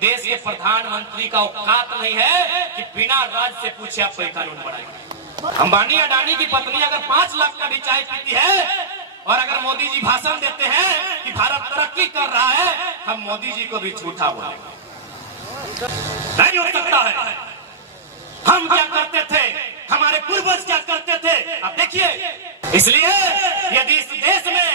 देश के प्रधानमंत्री का औकात नहीं है कि बिना राज से पूछे आप कोई कानून बनाएंगे। अंबानी अडानी की पत्नी अगर 5 लाख का भी चाय पीती है और अगर मोदी जी भाषण देते हैं कि भारत तरक्की कर रहा है, हम मोदी जी को भी झूठा बोलेंगे। नहीं हो सकता है। हम क्या करते थे, हमारे पूर्वज क्या करते थे, आप देखिए। इसलिए यदि इस देश में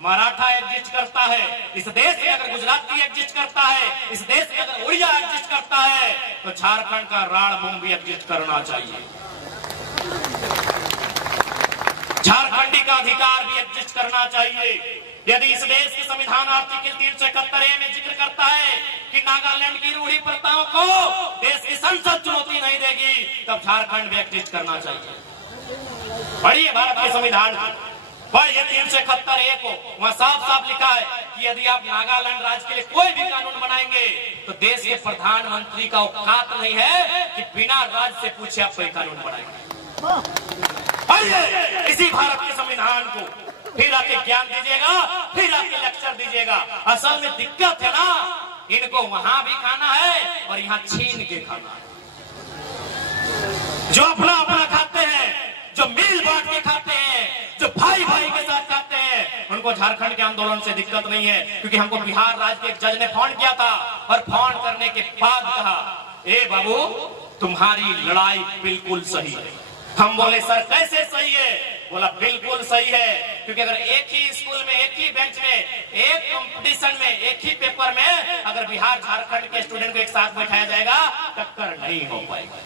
मराठा एग्जिस्ट करता है, इस देश में अगर गुजराती एग्जिस्ट करता है, इस देश में अगर उड़िया एग्जिस्ट करता है, तो झारखंड का राणभूम भी एग्जिस्ट करना चाहिए। झारखंडी का अधिकार भी एग्जिस्ट करना चाहिए। यदि इस देश के संविधान आर्टिकल 371 में जिक्र करता है कि नागालैंड की रूढ़ी प्रथाओं को देश की संसद चुनौती नहीं देगी, तब झारखंड भी एग्जिस्ट करना चाहिए। पढ़िए भारत के संविधान पढ़िए 371 को, वहां साफ साफ लिखा है कि यदि आप नागालैंड राज्य के लिए कोई भी कानून बनाएंगे तो देश के प्रधानमंत्री का औकात नहीं है कि बिना राज से पूछे आप कोई कानून बनाएंगे। इसी भारत के संविधान को फिर आके ज्ञान दीजिएगा, फिर आके लेक्चर दीजिएगा। असल में दिक्कत है ना, इनको वहां भी खाना है और यहाँ छीन के खाना है। जो अपना अपना खाते हैं, जो मिल बांट के खाते हैं, जो भाई भाई के साथ खाते हैं, उनको झारखंड के आंदोलन से दिक्कत नहीं है। क्योंकि हमको बिहार राज्य के एक जज ने फोन किया था और फोन करने के बाद कहा, ए बाबू तुम्हारी लड़ाई बिल्कुल सही है। हम बोले सर कैसे सही है? बोला बिल्कुल सही है, क्योंकि अगर एक ही स्कूल में, एक ही बेंच में, एक कंपटीशन में, एक ही पेपर में अगर बिहार झारखंड के स्टूडेंट को एक साथ बैठाया जाएगा, टक्कर नहीं हो पाएगी,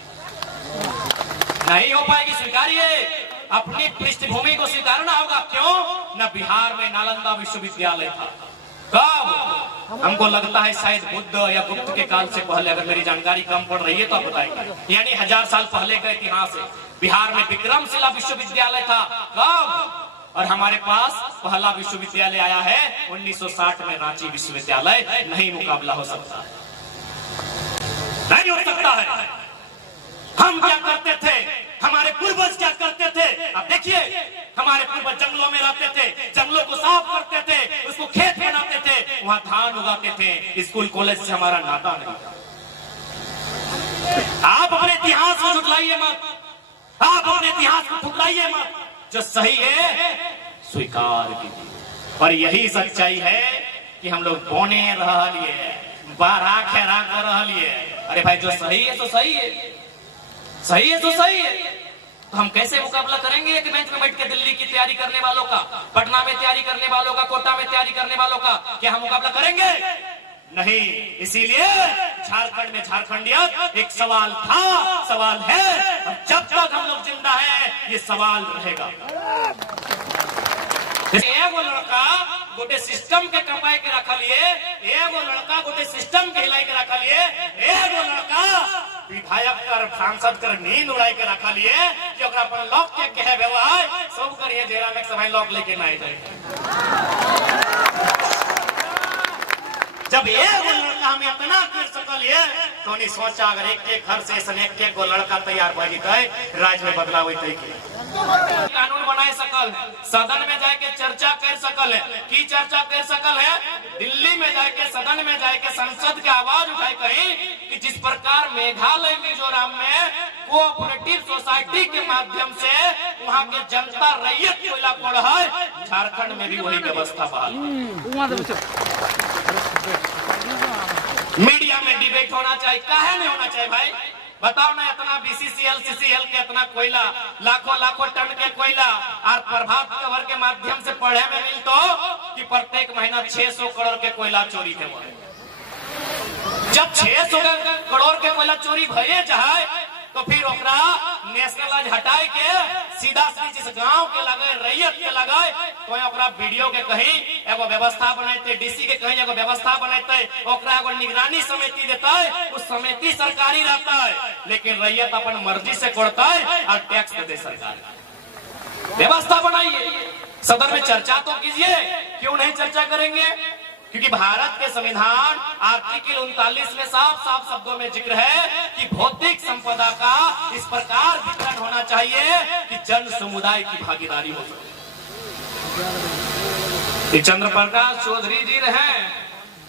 नहीं हो पाएगी। स्वीकारिए, अपनी पृष्ठभूमि को स्वीकारना होगा। क्यों? न बिहार में नालंदा विश्वविद्यालय था। कब? हमको लगता है शायद बुद्ध या गुप्त के काल से पहले, अगर मेरी जानकारी कम पड़ रही है तो आप बताएंगे। यानी 1000 साल पहले का इतिहास है। बिहार में विक्रमशिला विश्वविद्यालय था। कब? और हमारे पास पहला विश्वविद्यालय आया है 1960 में, रांची विश्वविद्यालय। नहीं मुकाबला हो सकता, नहीं हो सकता है। हम क्या करते थे, हमारे पूर्वज क्या करते थे, आप देखिए। हमारे पूर्वज जंगलों में रहते थे, जंगलों को साफ करते थे, उसको खेत बनाते थे, वहां धान उगाते थे। स्कूल कॉलेज से हमारा नाता नहीं था। आप अपने इतिहास को झुठलाइए मत, आप अपने इतिहास को ठुकराइए मत। जो सही है स्वीकार कीजिए। और यही सच्चाई है कि हम लोग बोने रह लिए, बारह खेरा कर रह लिए। अरे भाई जो सही है तो सही है, सही है तो सही है। तो हम कैसे मुकाबला करेंगे एक बेंच में बैठ के दिल्ली की तैयारी करने वालों का, पटना में तैयारी करने वालों का, कोटा में तैयारी करने वालों का? क्या हम मुकाबला करेंगे? नहीं। इसीलिए झारखंड में झारखंडियत एक सवाल था, सवाल है, और जब तक हम लोग जिंदा हैं ये सवाल रहेगा। एगो लड़का गोटे सिस्टम के कपाई के रख लिए, एगो लड़का गोटे सिस्टम के हिलाई के रख लिए, एगो लड़का विधायक कर, सांसद कर नींद उड़ाई के रख लिए कि ओकरा अपन लॉक के कहे व्यवहार सब करिए जेरा में समय लॉक लेके ना जाए। जब एगो लड़का हमें इतना कर सकल है तो नहीं सोचा अगर एक घर से एक गो लड़का तैयार हो जाए, राज्य में बदलाव होते कानून बनाए सकल, सदन में जाके चर्चा कर सकल है। की चर्चा कर सकल है? दिल्ली में जाके, सदन में जाके संसद के आवाज उठाए कहीं कि जिस प्रकार मेघालय मिजोरम में कोऑपरेटिव सोसाइटी के माध्यम से वहाँ के जनता रैयत कोयला पड़ है, झारखंड में भी वही व्यवस्था बहाल। मीडिया में डिबेट होना चाहिए, काहे नहीं होना चाहिए भाई? बताओ ना, इतना बीसीसीएल सीसीएल के इतना कोयला, लाखों लाखों टन के कोयला, और प्रभात खबर के माध्यम से पढ़े में मिल तो कि प्रत्येक महीना 600 करोड़ के कोयला चोरी के बढ़े। जब 600 करोड़ के कोयला चोरी भये जाए तो फिर ओकरा नेशनल हटाए के सीधा जिस गांव के लगे, रैयत के लगे, तो ओकरा वीडियो के कहीं एगो व्यवस्था बनाते, डीसी के कहीं एगो व्यवस्था बनाते, ओकरा एगो निगरानी समिति देता है, उस समिति सरकारी रहता है, लेकिन रैयत अपन मर्जी से कोड़ता है और टैक्स दे सरकार। व्यवस्था बनाइए, सदन में चर्चा तो कीजिए। क्यों नहीं चर्चा करेंगे? क्योंकि भारत के संविधान आर्टिकल 39 में साफ साफ शब्दों में जिक्र है कि भौतिक संपदा का इस प्रकार वितरण होना चाहिए कि जन समुदाय की भागीदारी हो सके। चंद्र प्रकाश चौधरी जी रहे,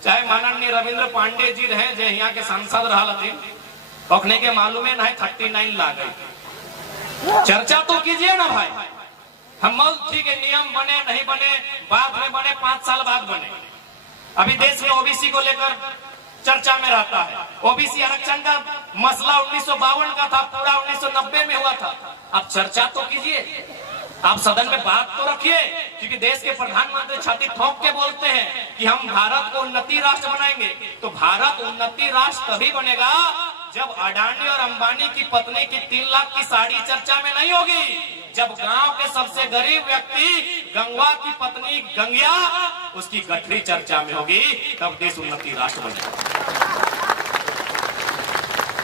चाहे माननीय रविंद्र पांडे जी रहे जो यहाँ के सांसद रहा थे, ओखने के मालूम है नहीं 39 ला गई। चर्चा तो कीजिए ना भाई। हम ठीक है, नियम बने नहीं बने बाद में बने, 5 साल बाद बने। अभी देश में ओबीसी को लेकर चर्चा में रहता है। ओबीसी आरक्षण का मसला 1952 का था, पूरा 1990 में हुआ था। आप चर्चा तो कीजिए, आप सदन में बात तो रखिए, क्योंकि देश के प्रधानमंत्री छाती ठोक के बोलते हैं कि हम भारत को उन्नति राष्ट्र बनाएंगे। तो भारत उन्नति राष्ट्र तभी बनेगा जब अडानी और अंबानी की पत्नी की 3 लाख की साड़ी चर्चा में नहीं होगी, जब गांव के सबसे गरीब व्यक्ति गंगवा की पत्नी गंगिया उसकी गठरी चर्चा में होगी, तब देश उन्नति राष्ट्र बनेगा।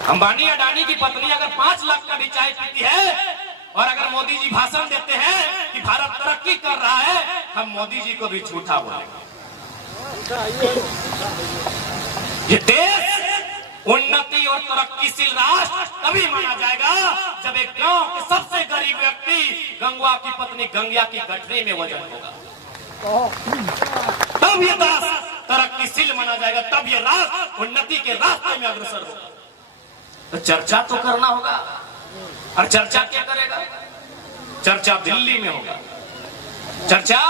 अंबानी अडानी की पत्नी अगर 5 लाख का भी चाय पीती है और अगर मोदी जी भाषण देते हैं कि भारत तरक्की कर रहा है, हम मोदी जी को भी झूठा बोलेंगे। ये देश उन्नति और तरक्कीशील राष्ट्र तभी माना जाएगा जब एक गांव के सबसे गरीब व्यक्ति गंगवा की पत्नी गंगिया की गठरी में वजन होगा, तब ये देश तरक्कीशील माना जाएगा, तब ये राष्ट्र उन्नति के रास्ते में अग्रसर होगा। तो चर्चा तो करना होगा, और चर्चा क्या करेगा? चर्चा दिल्ली में होगा, चर्चा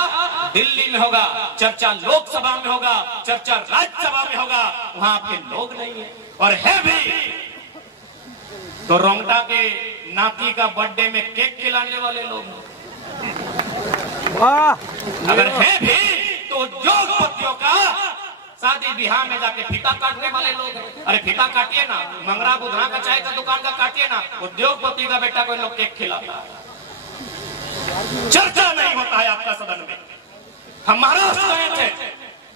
दिल्ली में होगा, चर्चा लोकसभा में होगा, चर्चा राज्यसभा में होगा। वहां आपके लोग नहीं है, और है भी तो रोंगटा के नाती का बर्थडे में केक खिलाने वाले लोग, अगर है भी तो उद्योगपतियों का शादी बिहार में जाके फीता काटने वाले लोग। अरे फीता काटिए ना, मंगरा बुधना का चाय का दुकान का काटिए ना, उद्योगपति का बेटा कोई लोग केक खिलाता। चर्चा नहीं होता है आपका सदन में। हम महाराष्ट्र गए थे,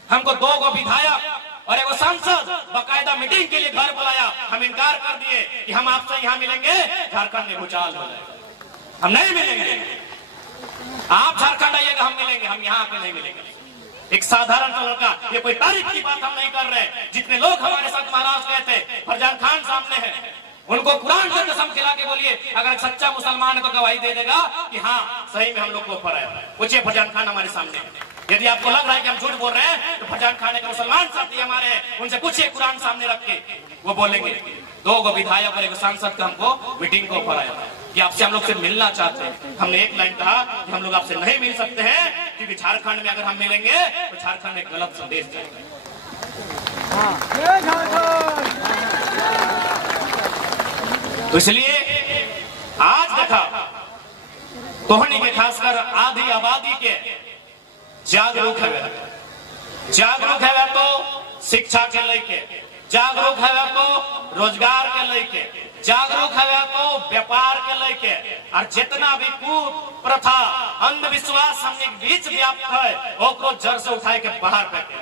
हमको 2 विधायक और 1 सांसद बाकायदा मीटिंग के लिए घर बुलाया, हम इनकार कर दिए कि हम आपसे यहाँ मिलेंगे, झारखंड में भूचाल हो जाएगा, हम नहीं मिलेंगे। आप झारखंड आइएगा, हम मिलेंगे, हम यहाँ आके नहीं मिलेंगे। एक साधारण सा लड़का, ये कोई तारीफ की बात हम नहीं कर रहे। जितने लोग हमारे साथ महाराष्ट्र गए थे, फरजान खान सामने है, उनको कुरान से कसम खिला के बोलिए, अगर सच्चा मुसलमान है तो गवाही दे देगा कि हाँ सही में हम लोग को ऊपर आया। पूछिए फरजान खान हमारे सामने। यदि आपको लग रहा है कि हम झूठ बोल रहे हैं तो फरजान खान एक मुसलमान साथी हमारे हैं, उनसे पूछिए कुरान सामने रख के, वो बोलेंगे। 2 विधायक और 1 सांसद का हमको मीटिंग को ऊपर आया कि आपसे हम लोग से मिलना चाहते हैं। हमने एक लाइन कहा कि हम लोग आपसे नहीं मिल सकते हैं, क्योंकि झारखंड में अगर हम मिलेंगे तो झारखंड में गलत संदेश जाएगा। तो इसलिए आज देखा तोहनी के खासकर आधी आबादी के जागरूक है, जागरूक है तो शिक्षा के लेके, जागरूक है तो रोजगार के लेके, जागरूक है तो व्यापार के लेके, और जितना भी कुप्रथा अंधविश्वास हमने बीच व्याप्त है, ओकरो जड़ से उठाए के बाहर फेंके।